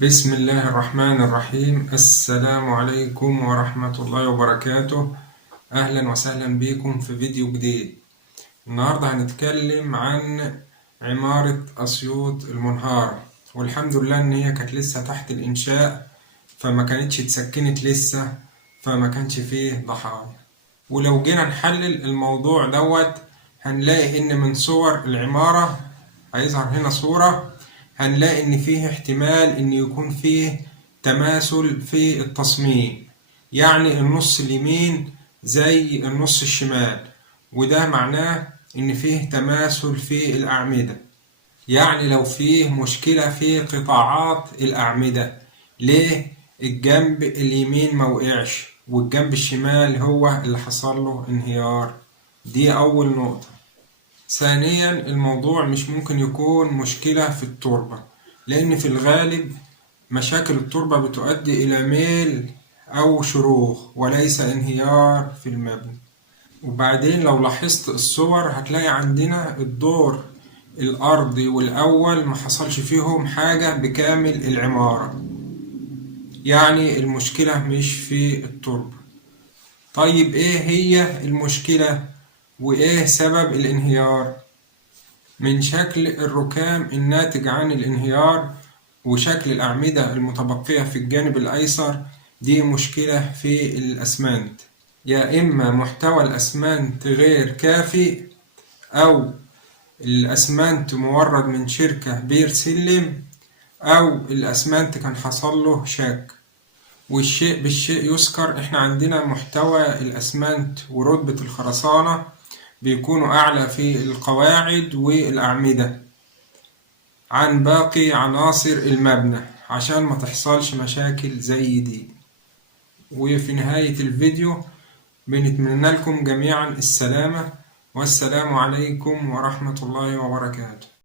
بسم الله الرحمن الرحيم. السلام عليكم ورحمة الله وبركاته. أهلا وسهلا بكم في فيديو جديد. النهاردة هنتكلم عن عمارة أسيوط المنهارة، والحمد لله إن هي كانت لسه تحت الإنشاء، فما كانتش اتسكنت لسه، فما كانش فيه ضحايا. ولو جينا نحلل الموضوع دوت هنلاقي إن من صور العمارة، هيظهر هنا صورة، هنلاقي إن فيه احتمال إن يكون فيه تماثل في التصميم، يعني النص اليمين زي النص الشمال، وده معناه إن فيه تماثل في الأعمدة. يعني لو فيه مشكلة في قطاعات الأعمدة، ليه الجنب اليمين موقعش والجنب الشمال هو اللي حصل له انهيار؟ دي أول نقطة. ثانيا، الموضوع مش ممكن يكون مشكلة في التربة، لأن في الغالب مشاكل التربة بتؤدي إلى ميل أو شروخ وليس انهيار في المبنى. وبعدين لو لاحظت الصور هتلاقي عندنا الدور الأرضي والأول ما حصلش فيهم حاجة بكامل العمارة، يعني المشكلة مش في التربة. طيب إيه هي المشكلة وإيه سبب الانهيار؟ من شكل الركام الناتج عن الانهيار وشكل الأعمدة المتبقية في الجانب الأيسر، دي مشكلة في الأسمنت. يا إما محتوى الأسمنت غير كافي، أو الأسمنت مورد من شركة بير سلم، أو الأسمنت كان حصل له شك. والشيء بالشيء يذكر، إحنا عندنا محتوى الأسمنت ورتبة الخرسانة بيكونوا أعلى في القواعد والأعمدة عن باقي عناصر المبنى عشان ما تحصلش مشاكل زي دي. وفي نهاية الفيديو بنتمنى لكم جميعا السلامة، والسلام عليكم ورحمة الله وبركاته.